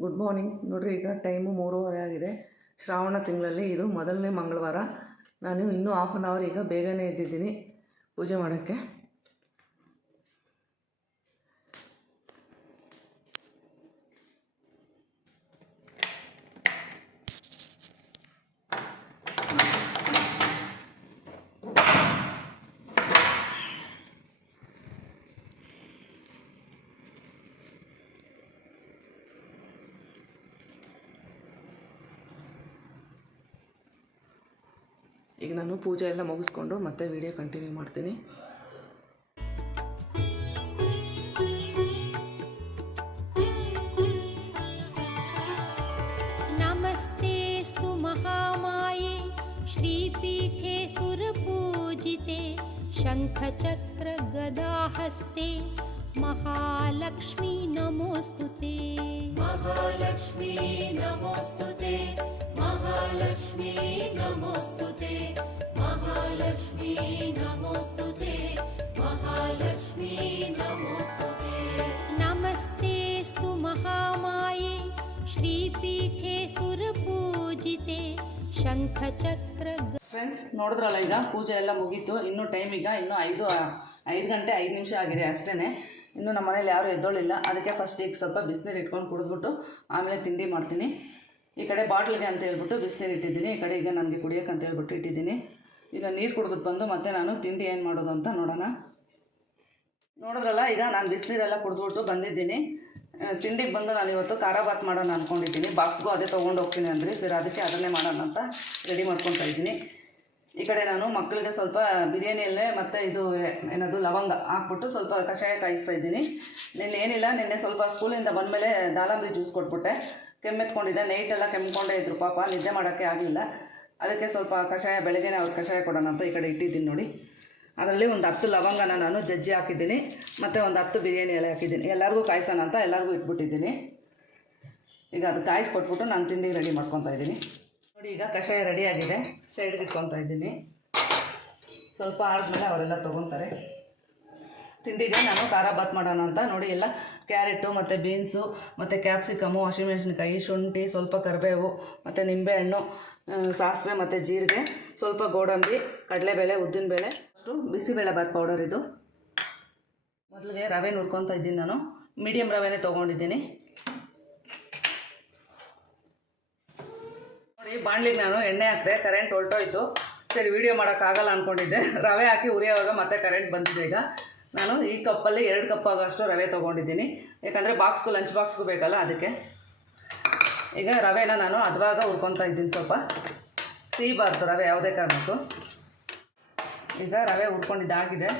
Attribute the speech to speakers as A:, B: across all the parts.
A: Good morning ನೋಡಿರಿ, ಈಗ time ಮೂರುವರೆ ಆಗಿದೆ. ಶ್ರಾವಣ ತಿಂಗಳಲ್ಲಿ ಇದು ಮೊದಲನೇ ಮಂಗಳವಾರ. ನಾನು ಇನ್ನೂ ಹಾಫ್ ಆನ್ ಅವರ್ ಈಗ ಬೇಗನೆ ಎದ್ದಿದ್ದೀನಿ ಪೂಜೆ ಮಾಡೋಕ್ಕೆ. ಈಗ ನಾನು ಪೂಜೆ ಎಲ್ಲ ಮುಗಿಸ್ಕೊಂಡು ಮತ್ತೆ ವಿಡಿಯೋ ಕಂಟಿನ್ಯೂ ಮಾಡ್ತೀನಿ.
B: ನಮಸ್ತೆ ಸ್ತು ಮಹಾಮಾಯೆ ಶ್ರೀಪೀಠೆ ಸುರಪೂಜಿತೆ ಶಂಖಚಕ್ರ ಗದಾಹಸ್ತೆ ಮಹಾಲಕ್ಷ್ಮಿ ನಮೋಸ್ತುತೆ. ಮಹಾಲಕ್ಷ್ಮೀ ನಮೋಸ್ತುತೆ. महालक्ष्मी नमोऽस्तु ते महालक्ष्मी नमोऽस्तु ते महालक्ष्मी नमोऽस्तु ते नमस्तेऽस्तु महामाये श्रीपीठे सुरपूजिते शङ्खचक्र
A: ಫ್ರೆಂಡ್ಸ್ ನೋಡಿದ್ರಲ್ಲ ಈಗ ಪೂಜೆ ಎಲ್ಲ ಮುಗೀತು ಇನ್ನೂ ಟೈಮ್ ಈಗ ಇನ್ನೂ ಐದು ಐದು ಗಂಟೆ ಐದು ನಿಮಿಷ ಆಗಿದೆ ಅಷ್ಟೇ ಇನ್ನೂ ನಮ್ಮ ಮನೇಲಿ ಯಾರೂ ಎದ್ದೋಳಿಲ್ಲ ಅದಕ್ಕೆ ಫಸ್ಟ್ ಈಗ ಸ್ವಲ್ಪ ಬಿಸಿನೀರು ಇಟ್ಕೊಂಡು ಕುಡಿದ್ಬಿಟ್ಟು ಆಮೇಲೆ ತಿಂಡಿ ಮಾಡ್ತೀನಿ ಈ ಕಡೆ ಬಾಟ್ಲಿಗೆ ಅಂತ ಹೇಳ್ಬಿಟ್ಟು ಬಿಸಿನೀರು ಇಟ್ಟಿದ್ದೀನಿ. ಈ ಕಡೆ ಈಗ ನನಗೆ ಕುಡಿಯೋಕೆ ಅಂತ ಹೇಳ್ಬಿಟ್ಟು ಇಟ್ಟಿದ್ದೀನಿ. ಈಗ ನೀರು ಕುಡಿದು ಬಂದು ಮತ್ತೆ ನಾನು ತಿಂಡಿ ಏನು ಮಾಡೋದು ಅಂತ ನೋಡೋಣ. ನೋಡಿದ್ರಲ್ಲ, ಈಗ ನಾನು ಬಿಸಿನೀರೆಲ್ಲ ಕುಡಿದ್ಬಿಟ್ಟು ಬಂದಿದ್ದೀನಿ. ತಿಂಡಿಗೆ ಬಂದು ನಾನು ಇವತ್ತು ಖಾರ ಬಾತ್ ಮಾಡೋಣ ಅಂದ್ಕೊಂಡಿದ್ದೀನಿ ಬಾಕ್ಸ್ಗೂ ಅದೇ ತೊಗೊಂಡು ಹೋಗ್ತೀನಿ ಅಂದರೆ. ಸರಿ, ಅದಕ್ಕೆ ಅದನ್ನೇ ಮಾಡೋಣ ಅಂತ ರೆಡಿ ಮಾಡ್ಕೊತಾ ಇದ್ದೀನಿ. ಈ ಕಡೆ ನಾನು ಮಕ್ಕಳಿಗೆ ಸ್ವಲ್ಪ ಬಿರಿಯಾನಿಯಲ್ಲೇ ಮತ್ತು ಇದು ಏನದು, ಲವಂಗ ಹಾಕ್ಬಿಟ್ಟು ಸ್ವಲ್ಪ ಕಷಾಯ ಕಾಯಿಸ್ತಾ ಇದ್ದೀನಿ. ನಿನ್ನೆ ಏನಿಲ್ಲ ನಿನ್ನೆ ಸ್ವಲ್ಪ ಸ್ಕೂಲಿಂದ ಬಂದಮೇಲೆ ದಾಳಂಬ್ರಿ ಜ್ಯೂಸ್ ಕೊಟ್ಬಿಟ್ಟೆ. ಕೆಮ್ಮೆತ್ಕೊಂಡಿದ್ದೆ ನೈಟೆಲ್ಲ ಕೆಮ್ಕೊಂಡೇ ಇದ್ರು, ಪಾಪ ನಿದ್ದೆ ಮಾಡೋಕ್ಕೆ ಆಗಲಿಲ್ಲ. ಅದಕ್ಕೆ ಸ್ವಲ್ಪ ಕಷಾಯ, ಬೆಳಗ್ಗೆನೇ ಅವ್ರು ಕಷಾಯ ಕೊಡೋಣ ಅಂತ ಈ ಕಡೆ ಇಟ್ಟಿದ್ದೀನಿ ನೋಡಿ. ಅದರಲ್ಲಿ ಒಂದು ಹತ್ತು ಲವಂಗನ ನಾನು ಜಜ್ಜಿ ಹಾಕಿದ್ದೀನಿ, ಮತ್ತು ಒಂದು ಹತ್ತು ಬಿರಿಯಾನಿ ಎಲೆ ಹಾಕಿದ್ದೀನಿ. ಎಲ್ಲರಿಗೂ ಕಾಯಿಸೋಣ ಅಂತ ಎಲ್ಲರಿಗೂ ಇಟ್ಬಿಟ್ಟಿದ್ದೀನಿ. ಈಗ ಅದು ಕಾಯಿಸ್ಕೊಟ್ಬಿಟ್ಟು ನಾನು ತಿಂಡಿ ರೆಡಿ ಮಾಡ್ಕೊತಾ ಇದ್ದೀನಿ. ನೋಡಿ, ಈಗ ಕಷಾಯ ರೆಡಿ ಆಗಿದೆ ಸೈಡ್ಗೆ ಇಟ್ಕೊತಾ ಇದ್ದೀನಿ. ಸ್ವಲ್ಪ ಆದಮೇಲೆ ಅವರೆಲ್ಲ ತೊಗೊತಾರೆ. ತಿಂಡಿಗೆ ನಾನು ಖಾರ ಬಾತ್ ಮಾಡೋಣ ಅಂತ ನೋಡಿ ಎಲ್ಲ ಕ್ಯಾರೆಟು ಮತ್ತು ಬೀನ್ಸು ಮತ್ತು ಕ್ಯಾಪ್ಸಿಕಮು ಹಸಿಮೆಣಸಿನ್ಕಾಯಿ ಶುಂಠಿ, ಸ್ವಲ್ಪ ಕರಿಬೇವು ಮತ್ತು ನಿಂಬೆಹಣ್ಣು ಸಾಸಿವೆ ಮತ್ತು ಜೀರಿಗೆ, ಸ್ವಲ್ಪ ಗೋಡಂಬಿ, ಕಡಲೆಬೇಳೆ, ಉದ್ದಿನಬೇಳೆ. ಅಷ್ಟು ಬಿಸಿಬೇಳೆ ಬಾತ್ ಪೌಡರ್ ಇದು. ಮೊದಲಿಗೆ ರವೆ ಹುರ್ಕೊತಾ ಇದ್ದೀನಿ ನಾನು. ಮೀಡಿಯಮ್ ರವೆನೇ ತೊಗೊಂಡಿದ್ದೀನಿ. ನೋಡಿ, ಬಾಣ್ಲಿಗೆ ನಾನು ಎಣ್ಣೆ ಹಾಕಿದೆ ಕರೆಂಟ್ ಹೊಲ್ಟೋಯ್ತು. ಸರಿ ವಿಡಿಯೋ ಮಾಡೋಕ್ಕಾಗಲ್ಲ ಅಂದ್ಕೊಂಡಿದ್ದೆ ರವೆ ಹಾಕಿ ಉರಿಯೋವಾಗ ಮತ್ತೆ ಕರೆಂಟ್ ಬಂದಿದೆ ಈಗ. ನಾನು ಈ ಕಪ್ಪಲ್ಲಿ ಎರಡು ಕಪ್ ಆಗೋಷ್ಟು ರವೆ ತೊಗೊಂಡಿದ್ದೀನಿ. ಯಾಕಂದರೆ ಬಾಕ್ಸ್ಗೂ ಲಂಚ್ ಬಾಕ್ಸ್ಗೂ ಬೇಕಲ್ಲ ಅದಕ್ಕೆ. ಈಗ ರವೆನ ನಾನು ಅದ್ವಾಗ ಹುರ್ಕೊತಾ ಇದ್ದೀನಿ ಸ್ವಲ್ಪ. ಸಿಹಿಬಾರ್ದು ರವೆ ಯಾವುದೇ ಕಾರಣಕ್ಕೂ. ಈಗ ರವೆ ಹುರ್ಕೊಂಡಿದ್ದಾಗಿದೆ.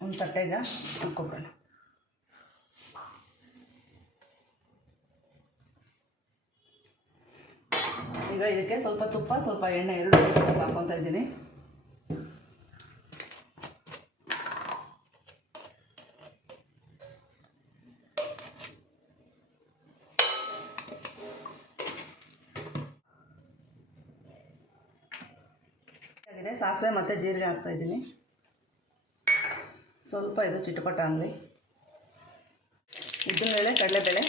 A: ಒಂದು ತಟ್ಟೆಗೆ ಹುರ್ಕೊಬಿಡೋಣ ಈಗ ಇದಕ್ಕೆ ಸ್ವಲ್ಪ ತುಪ್ಪ, ಸ್ವಲ್ಪ ಎಣ್ಣೆ ಎರಡು ಹಾಕ್ಕೊತಾ ಇದ್ದೀನಿ ಆಗಿದೆ ಸಾಸಿವೆ ಮತ್ತು ಜೀರಿಗೆ ಹಾಕ್ತಾಯಿದ್ದೀನಿ ಸ್ವಲ್ಪ ಇದು ಚಿಟಪಟ ಆಗಲಿ ಉದ್ದಿನಬೇಳೆ ಕಡಲೆಬೇಳೆ.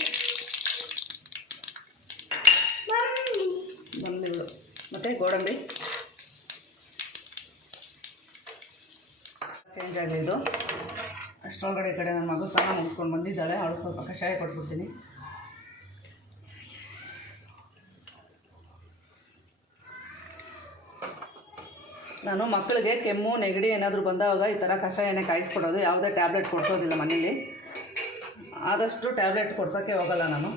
A: ಬಂದಿಗಳು ಮತ್ತು ಗೋಡಂಬಿ. ಚೇಂಜ್ ಆಗಲಿ ಇದು. ಅಷ್ಟರೊಳಗಡೆ ಈ ಕಡೆ ನನ್ನ ಮಗು ಸ್ನಾನ ಮುಗಿಸ್ಕೊಂಡು ಬಂದಿದ್ದಾಳೆ. ಅವಳು ಸ್ವಲ್ಪ ಕಷಾಯ ಕೊಟ್ಬಿಡ್ತೀನಿ. ನಾನು ಮಕ್ಕಳಿಗೆ ಕೆಮ್ಮು, ನೆಗಡಿ ಏನಾದರೂ ಬಂದಾಗ ಈ ಥರ ಕಷಾಯನೇ ಕಾಯಿಸ್ಕೊಡೋದು. ಯಾವುದೇ ಟ್ಯಾಬ್ಲೆಟ್ ಕೊಡಿಸೋದಿಲ್ಲ ಮನೇಲಿ ಆದಷ್ಟು ಟ್ಯಾಬ್ಲೆಟ್ ಕೊಡ್ಸೋಕ್ಕೆ ಹೋಗಲ್ಲ ನಾನು.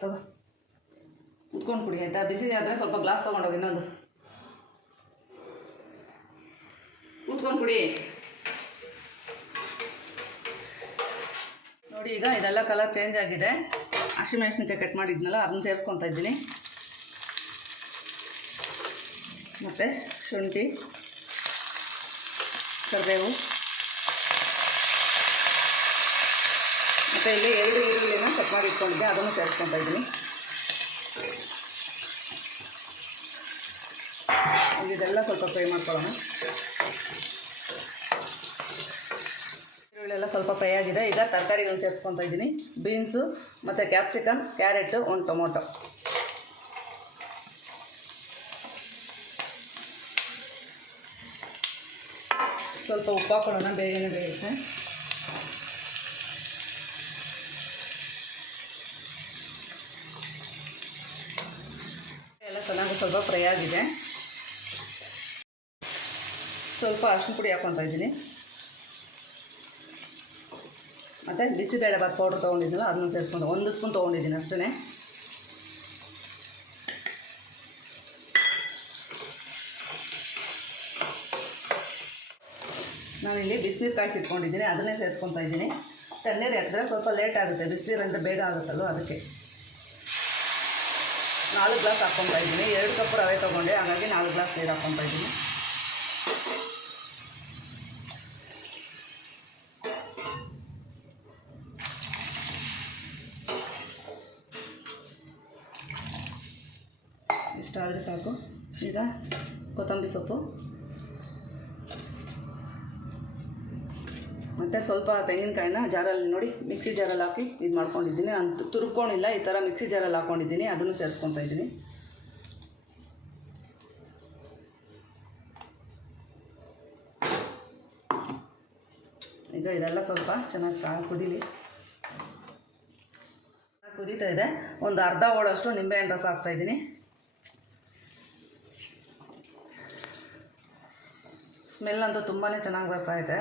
A: ತಗೋ. ಕುತ್ಕೊಂಡು ಕುಡಿ ಆಯಿತಾ ಬಿಸಿ ಆದರೆ ಸ್ವಲ್ಪ ಗ್ಲಾಸ್ ತೊಗೊಂಡೋಗಿ ಇನ್ನೊಂದು. ಕೂತ್ಕೊಂಡು ಕುಡಿ. ನೋಡಿ, ಈಗ ಇದೆಲ್ಲ ಕಲರ್ ಚೇಂಜ್ ಆಗಿದೆ. ಹಸಿಮೆಣಸಿನ್ಕಾಯಿ ಕಟ್ ಮಾಡಿದ್ನಲ್ಲ, ಅದನ್ನ ಸೇರಿಸ್ಕೊತಾ ಇದ್ದೀನಿ. ಮತ್ತು ಶುಂಠಿ. ಕರಿಬೇವು. ಮತ್ತು ಇಲ್ಲಿ ಎರಡು ಈರುಳ್ಳಿನ ಕಟ್ ಮಾಡಿ ಇಟ್ಕೊಂಡಿದ್ದೆ, ಅದನ್ನು ಸೇರಿಸ್ಕೊತಾ ಇದ್ದೀನಿ. ಇದೆಲ್ಲ ಸ್ವಲ್ಪ ಫ್ರೈ ಮಾಡ್ಕೊಳ್ಳೋಣ. ಈರುಳ್ಳಿ ಎಲ್ಲ ಸ್ವಲ್ಪ ಫ್ರೈ ಆಗಿದೆ. ಈಗ ತರಕಾರಿಗಳನ್ನ ಸೇರಿಸ್ಕೊತಾ ಇದ್ದೀನಿ. ಬೀನ್ಸು, ಮತ್ತು ಕ್ಯಾಪ್ಸಿಕಮ್, ಕ್ಯಾರೆಟು, ಒಂದು ಟೊಮೊಟೊ. ಸ್ವಲ್ಪ ಉಪ್ಪು ಹಾಕೊಳ್ಳೋಣ ಬೇಗನೆ ಬೇಯುತ್ತೆ ಎಲ್ಲ ಚೆನ್ನಾಗಿ ಸ್ವಲ್ಪ ಫ್ರೈ ಆಗಿದೆ. ಸ್ವಲ್ಪ ಅರಿಶಿನ ಪುಡಿ ಹಾಕ್ಕೊತಾ ಇದ್ದೀನಿ. ಮತ್ತು ಬಿಸಿಬೇಳೆಭಾತ್ ಪೌಡ್ರ್ ತೊಗೊಂಡಿದ್ದೀನಲ್ಲ ಅದನ್ನು ಸೇರಿಸ್ಕೊಂಡು ಒಂದು ಸ್ಪೂನ್ ತೊಗೊಂಡಿದ್ದೀನಿ ಅಷ್ಟೇ ನಾನಿಲ್ಲಿ ಬಿಸಿನೀರು ಕಾಯಿಸಿ ಇಟ್ಕೊಂಡಿದ್ದೀನಿ, ಅದನ್ನೇ ಸೇರಿಸ್ಕೊತಾ ಇದ್ದೀನಿ. ತಣ್ಣೀರು ಹಾಕಿದ್ರೆ ಸ್ವಲ್ಪ ಲೇಟ್ ಆಗುತ್ತೆ, ಬಿಸಿನೀರು ಅಂದರೆ ಬೇಗ ಆಗುತ್ತಲ್ವ ಅದಕ್ಕೆ. ನಾಲ್ಕು ಗ್ಲಾಸ್ ಹಾಕ್ಕೊತಾ ಇದ್ದೀನಿ, ಎರಡು ಕಪ್ ರವೆ ತೊಗೊಂಡೆ, ಹಾಗಾಗಿ ನಾಲ್ಕು ಗ್ಲಾಸ್ ನೀರು ಹಾಕ್ಕೊತಾ ಇದ್ದೀನಿ. ಇಷ್ಟಾದರೆ ಸಾಕು. ಈಗ ಕೊತ್ತಂಬರಿ ಸೊಪ್ಪು. ಮತ್ತು ಸ್ವಲ್ಪ ತೆಂಗಿನಕಾಯಿನ ಜಾರಲ್ಲಿ ನೋಡಿ, ಮಿಕ್ಸಿ ಜಾರಲ್ಲಿ ಹಾಕಿ ಇದು ಮಾಡ್ಕೊಂಡಿದ್ದೀನಿ. ನಾನು ತುರುಕೊಂಡಿಲ್ಲ, ಈ ಥರ ಮಿಕ್ಸಿ ಜಾರಲ್ಲಿ ಹಾಕ್ಕೊಂಡಿದ್ದೀನಿ ಅದನ್ನು ಸೇರಿಸ್ಕೊತಾ ಇದ್ದೀನಿ. ಈಗ ಇದೆಲ್ಲ ಸ್ವಲ್ಪ ಚೆನ್ನಾಗಿ ಕಾ ಕುದೀಲಿ. ಕುದೀತಾ ಇದೆ. ಒಂದು ಅರ್ಧ ಓಡಷ್ಟು ನಿಂಬೆಹಣ್ಣು ರಸ ಹಾಕ್ತಾಯಿದ್ದೀನಿ ಸ್ಮೆಲ್ ಅಂತೂ ತುಂಬಾ ಚೆನ್ನಾಗಿ ಬರ್ತಾ ಇದೆ.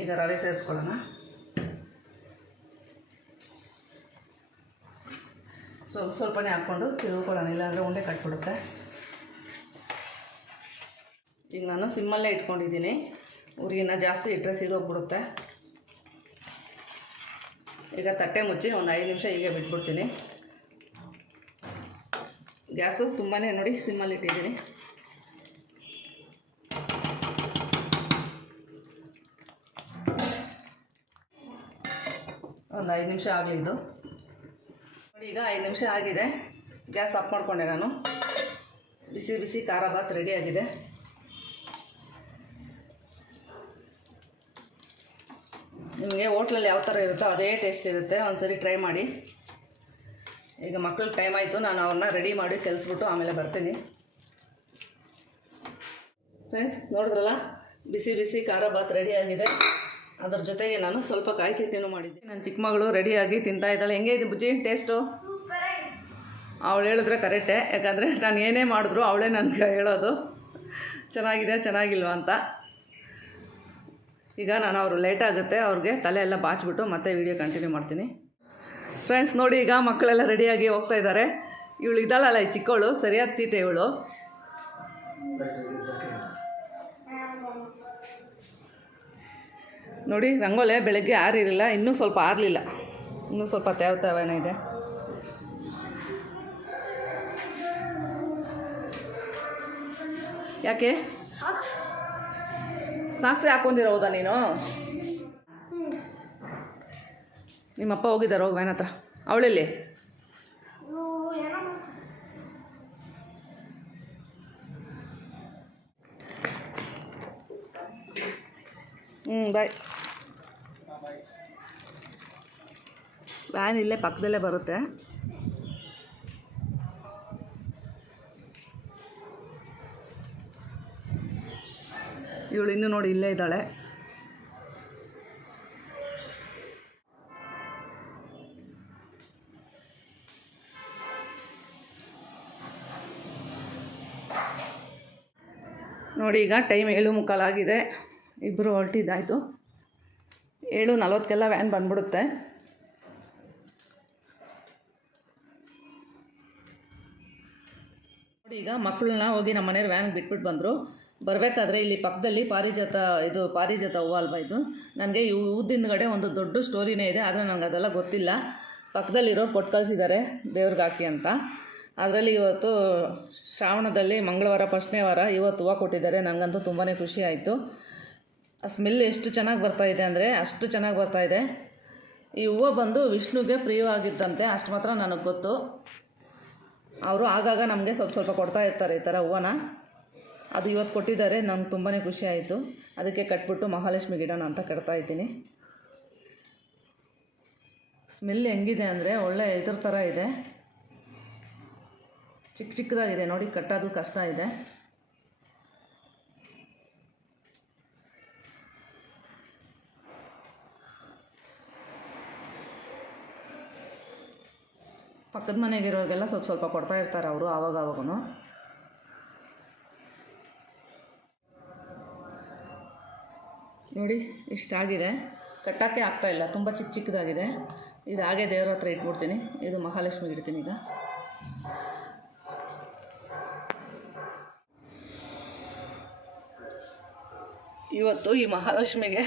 A: ಈಗ ರವೆ ಸೇರಿಸ್ಕೊಳ್ಳೋಣ. ಸ್ವಲ್ಪ ಸ್ವಲ್ಪನೇ ಹಾಕ್ಕೊಂಡು ತಿರುಗ್ಕೊಳ್ಳೋಣ, ಇಲ್ಲಾಂದರೆ ಉಂಡೆ ಕಟ್ಬಿಡುತ್ತೆ. ಈಗ ನಾನು ಸಿಮ್ಮಲ್ಲೇ ಇಟ್ಕೊಂಡಿದ್ದೀನಿ. ಉರಿನ ಜಾಸ್ತಿ ಇಟ್ಟರೆ ಸೀದೋಗ್ಬಿಡುತ್ತೆ. ಈಗ ತಟ್ಟೆ ಮುಚ್ಚಿ ಒಂದು ಐದು ನಿಮಿಷ ಹೀಗೆ ಬಿಟ್ಬಿಡ್ತೀನಿ. ಗ್ಯಾಸು ತುಂಬಾ ನೋಡಿ ಸಿಮ್ಮಲ್ಲಿ ಇಟ್ಟಿದ್ದೀನಿ. ಒಂದು ಐದು ನಿಮಿಷ ಆಗಲಿ ಇದು. ನೋಡಿ, ಈಗ ಐದು ನಿಮಿಷ ಆಗಿದೆ. ಗ್ಯಾಸ್ ಆಫ್ ಮಾಡಿಕೊಂಡೆ ನಾನು. ಬಿಸಿ ಬಿಸಿ ಖಾರ ಭಾತ್ ರೆಡಿ ಆಗಿದೆ. ನಿಮಗೆ ಹೋಟ್ಲಲ್ಲಿ ಯಾವ ಥರ ಇರುತ್ತೋ ಅದೇ ಟೇಸ್ಟ್ ಇರುತ್ತೆ. ಒಂದ್ಸರಿ ಟ್ರೈ ಮಾಡಿ. ಈಗ ಮಕ್ಳಿಗೆ ಟೈಮ್ ಆಯಿತು. ನಾನು ಅವ್ರನ್ನ ರೆಡಿ ಮಾಡಿ ಕಲಿಸ್ಬಿಟ್ಟು ಆಮೇಲೆ ಬರ್ತೀನಿ. ಫ್ರೆಂಡ್ಸ್ ನೋಡಿದ್ರಲ್ಲ? ಬಿಸಿ ಬಿಸಿ ಖಾರ ಭಾತ್ ರೆಡಿ ಆಗಿದೆ. ಅದ್ರ ಜೊತೆಗೆ ನಾನು ಸ್ವಲ್ಪ ಕಾಯಿ ಚಟ್ನಿನೂ ಮಾಡಿದ್ದೆ. ನನ್ನ ಚಿಕ್ಕ ಮಗಳು ರೆಡಿಯಾಗಿ ತಿಂತಾ ಇದ್ದಾಳೆ. ಹೆಂಗೆ ಇದೆ ಬುಜ್ಜಿ ಟೇಸ್ಟು ಅವಳು ಹೇಳಿದ್ರೆ ಕರೆಕ್ಟೇ ಯಾಕಂದರೆ ನಾನು ಏನೇ ಮಾಡಿದ್ರು ಅವಳೇ ನನಗೆ ಹೇಳೋದು. ಚೆನ್ನಾಗಿದೆ ಚೆನ್ನಾಗಿಲ್ವ ಅಂತ. ಈಗ ನಾನು ಅವರು ಲೇಟ್ ಆಗುತ್ತೆ. ಅವ್ರಿಗೆ ತಲೆ ಎಲ್ಲ ಬಾಚಿಬಿಟ್ಟು ಮತ್ತೆ ವಿಡಿಯೋ ಕಂಟಿನ್ಯೂ ಮಾಡ್ತೀನಿ. ಫ್ರೆಂಡ್ಸ್ ನೋಡಿ ಈಗ ಮಕ್ಕಳೆಲ್ಲ ರೆಡಿಯಾಗಿ ಹೋಗ್ತಾ ಇದ್ದಾರೆ. ಇವಳು ಇದ್ದಾಳಲ್ಲ ಈ ಚಿಕ್ಕವಳು ಸರಿಯಾದ ತೀಟೆ ಇವಳು. ನೋಡಿ ರಂಗೋಲೆ ಬೆಳಗ್ಗೆ ಆರಿರಲಿಲ್ಲ ಇನ್ನೂ ಸ್ವಲ್ಪ ಆರಲಿಲ್ಲ. ಇನ್ನೂ ಸ್ವಲ್ಪ ತೇವ ತೇವನ ಇದೆ. ಯಾಕೆ? ಸಾಕ್ಸ್ ಹಾಕೊಂಡಿರೋದಾ ನೀನು? ನಿಮ್ಮಪ್ಪ ಹೋಗಿದ್ದಾರೆ ಹೋಗಿ ವ್ಯಾನ್ ಹತ್ರ ಅವಳೆಲ್ಲಿ? ಹ್ಞೂ ಬಾಯ್. ವ್ಯಾನ್ ಇಲ್ಲೇ ಪಕ್ಕದಲ್ಲೇ ಬರುತ್ತೆ. ಇವಳು ಇನ್ನೂ ನೋಡಿ ಇಲ್ಲೇ ಇದ್ದಾಳೆ. ನೋಡಿ ಈಗ ಟೈಮ್ ಏಳು ಮುಕ್ಕಾಲಾಗಿದೆ. ಇಬ್ಬರು ಹೊರಟಿದ್ದಾಯಿತು. ಏಳು ನಲ್ವತ್ತಕ್ಕೆಲ್ಲ ವ್ಯಾನ್ ಬಂದ್ಬಿಡುತ್ತೆ. ನೋಡಿ ಈಗ ಮಕ್ಕಳನ್ನ ಹೋಗಿ ನಮ್ಮ ಮನೆಯವ್ರು ವ್ಯಾನ್ಗೆ ಬಿಟ್ಬಿಟ್ಟು ಬಂದರು. ಬರಬೇಕಾದ್ರೆ ಇಲ್ಲಿ ಪಕ್ಕದಲ್ಲಿ ಪಾರಿಜಾತ, ಇದು ಪಾರಿಜಾತ ಹೂವು ಅಲ್ವಾ ಇದು? ನನಗೆ ಈ ಹೂದಿಂದಗಡೆ ಒಂದು ದೊಡ್ಡ ಸ್ಟೋರಿನೇ ಇದೆ, ಆದರೆ ನನಗೆ ಅದೆಲ್ಲ ಗೊತ್ತಿಲ್ಲ. ಪಕ್ಕದಲ್ಲಿರೋರು ಕೊಟ್ಟು ಕಳಿಸಿದ್ದಾರೆ, ದೇವ್ರಿಗೆ ಹಾಕಿ ಅಂತ. ಅದರಲ್ಲಿ ಇವತ್ತು ಶ್ರಾವಣದಲ್ಲಿ ಮಂಗಳವಾರ, ಫಸ್ಟ್ನೇ ವಾರ ಇವತ್ತು ಹೂವು ಕೊಟ್ಟಿದ್ದಾರೆ. ನನಗಂತೂ ತುಂಬಾ ಖುಷಿ ಆಯಿತು. ಆ ಸ್ಮೆಲ್ ಎಷ್ಟು ಚೆನ್ನಾಗಿ ಬರ್ತಾ ಇದೆ ಅಂದರೆ ಅಷ್ಟು ಚೆನ್ನಾಗಿ ಬರ್ತಾ ಇದೆ. ಈ ಹೂವು ಬಂದು ವಿಷ್ಣುಗೆ ಪ್ರಿಯವಾಗಿದ್ದಂತೆ, ಅಷ್ಟು ಮಾತ್ರ ನನಗೆ ಗೊತ್ತು. ಅವರು ಆಗಾಗ ನಮಗೆ ಸ್ವಲ್ಪ ಸ್ವಲ್ಪ ಕೊಡ್ತಾ ಇರ್ತಾರೆ ಈ ಥರ ಹೂವನ. ಅದು ಇವತ್ತು ಕೊಟ್ಟಿದ್ದಾರೆ, ನಂಗೆ ತುಂಬಾ ಖುಷಿ ಆಯಿತು. ಅದಕ್ಕೆ ಕಟ್ಬಿಟ್ಟು ಮಹಾಲಕ್ಷ್ಮಿ ಗಿಡನ ಅಂತ ಕಟ್ತಾ ಇದ್ದೀನಿ. ಸ್ಮೆಲ್ ಹೆಂಗಿದೆ ಅಂದರೆ ಒಳ್ಳೆ ಇದ್ರ ಥರ ಇದೆ. ಚಿಕ್ಕ ಚಿಕ್ಕದಾಗಿದೆ, ನೋಡಿ ಕಟ್ಟೋದು ಕಷ್ಟ ಇದೆ. ಪಕ್ಕದ ಮನೆಗಿರೋರಿಗೆಲ್ಲ ಸ್ವಲ್ಪ ಸ್ವಲ್ಪ ಕೊಡ್ತಾ ಇರ್ತಾರೆ ಅವರು ಆವಾಗವಾಗೂ ನೋಡಿ, ಇಷ್ಟಾಗಿದೆ. ಕಟ್ಟೋಕ್ಕೆ ಆಗ್ತಾ ಇಲ್ಲ, ತುಂಬ ಚಿಕ್ಕ ಚಿಕ್ಕದಾಗಿದೆ. ಇದು ಹಾಗೆ ದೇವ್ರ ಹತ್ರ ಇಟ್ಬಿಡ್ತೀನಿ. ಇದು ಮಹಾಲಕ್ಷ್ಮಿಗೆ ಇಡ್ತೀನಿ ಈಗ. ಇವತ್ತು ಈ ಮಹಾಲಕ್ಷ್ಮಿಗೆ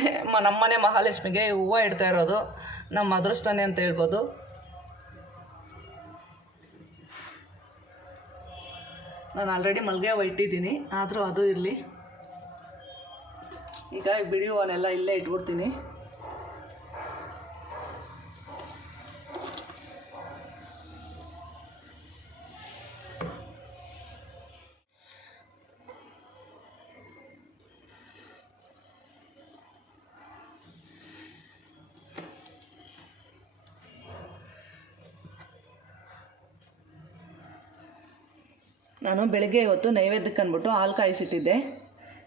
A: ನಮ್ಮನೆ ಮಹಾಲಕ್ಷ್ಮಿಗೆ ಹೂವು ಇಡ್ತಾ ಇರೋದು. ನಮ್ಮ ಅದೃಷ್ಟನೇ ಅಂತ ಹೇಳ್ಬೋದು. ನಾನು ಆಲ್ರೆಡಿ ಮಲ್ಗೆ ಇಟ್ಟಿದ್ದೀನಿ. ಆದರೂ ಅದು ಇರಲಿ. ಈಗ ಈ ಬಿಡಿ ಹೂವನ್ನೆಲ್ಲ ಇಲ್ಲೇ ಇಟ್ಬಿಡ್ತೀನಿ. ನಾನು ಬೆಳಗ್ಗೆ ಇವತ್ತು ನೈವೇದ್ಯಕ್ಕೆ ಅಂದ್ಬಿಟ್ಟು ಹಾಲು ಕಾಯಿಸಿಟ್ಟಿದ್ದೆ.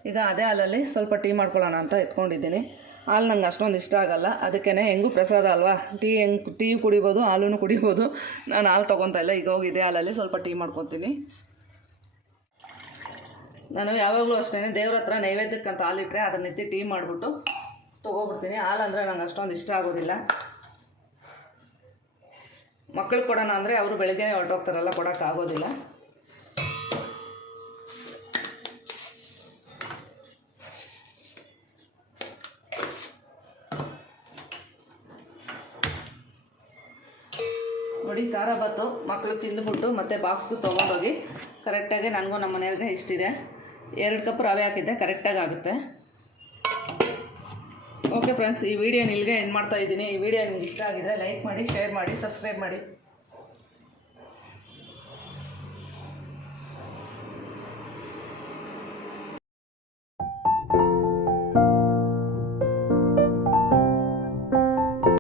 A: ಈಗ ಅದೇ ಹಾಲಲ್ಲಿ ಸ್ವಲ್ಪ ಟೀ ಮಾಡ್ಕೊಳ್ಳೋಣ ಅಂತ ಎತ್ಕೊಂಡಿದ್ದೀನಿ. ಹಾಲು ನಂಗೆ ಅಷ್ಟೊಂದು ಇಷ್ಟ ಆಗಲ್ಲ. ಅದಕ್ಕೇ ಹೆಂಗೂ ಪ್ರಸಾದ ಅಲ್ವಾ? ಟೀ ಹೆಂಗೆ ಟೀ ಕುಡಿಬೋದು ಹಾಲೂ ಕುಡಿಬೋದು. ನಾನು ಹಾಲು ತೊಗೊತಾ ಇಲ್ಲ. ಈಗ ಹೋಗಿ ಇದೇ ಹಾಲಲ್ಲಿ ಸ್ವಲ್ಪ ಟೀ ಮಾಡ್ಕೊತೀನಿ. ನಾನು ಯಾವಾಗಲೂ ಅಷ್ಟೇ ದೇವ್ರ ಹತ್ರ ನೈವೇದ್ಯಕ್ಕೆ ಅಂತ ಹಾಲಿಟ್ರೆ ಅದನ್ನ ಎತ್ತಿ ಟೀ ಮಾಡಿಬಿಟ್ಟು ತೊಗೊಬಿಡ್ತೀನಿ. ಹಾಲು ಅಂದರೆ ನಂಗೆ ಅಷ್ಟೊಂದು ಇಷ್ಟ ಆಗೋದಿಲ್ಲ. ಮಕ್ಕಳು ಕೊಡೋಣ ಅಂದರೆ ಅವರು ಬೆಳಗ್ಗೆನೇ ಹೊರಟೋಗ್ತಾರಲ್ಲ, ಕೊಡೋಕ್ಕಾಗೋದಿಲ್ಲ. ಮಕ್ಕಳು ತಿಂದುಬಿಟ್ಟು ಮತ್ತೆ ಬಾಕ್ಸ್ಗೂ ತೊಗೊಂಡೋಗಿ ಕರೆಕ್ಟಾಗಿ ನನಗೂ ನಮ್ಮ ಮನೆಯವ್ರಿಗೆ ಇಷ್ಟಿದೆ. ಎರಡು ಕಪ್ ರವೆ ಹಾಕಿದ್ದೆ, ಕರೆಕ್ಟಾಗಿ ಆಗುತ್ತೆ. ಓಕೆ ಫ್ರೆಂಡ್ಸ್ ಈ ವಿಡಿಯೋ ನಿಲ್ಗೆ ಏನು ಮಾಡ್ತಾ ಇದ್ದೀನಿ. ಈ ವಿಡಿಯೋ ನಿಮ್ಗೆ ಇಷ್ಟ ಆಗಿದ್ರೆ ಲೈಕ್ ಮಾಡಿ ಶೇರ್ ಮಾಡಿ ಸಬ್ಸ್ಕ್ರೈಬ್ ಮಾಡಿ.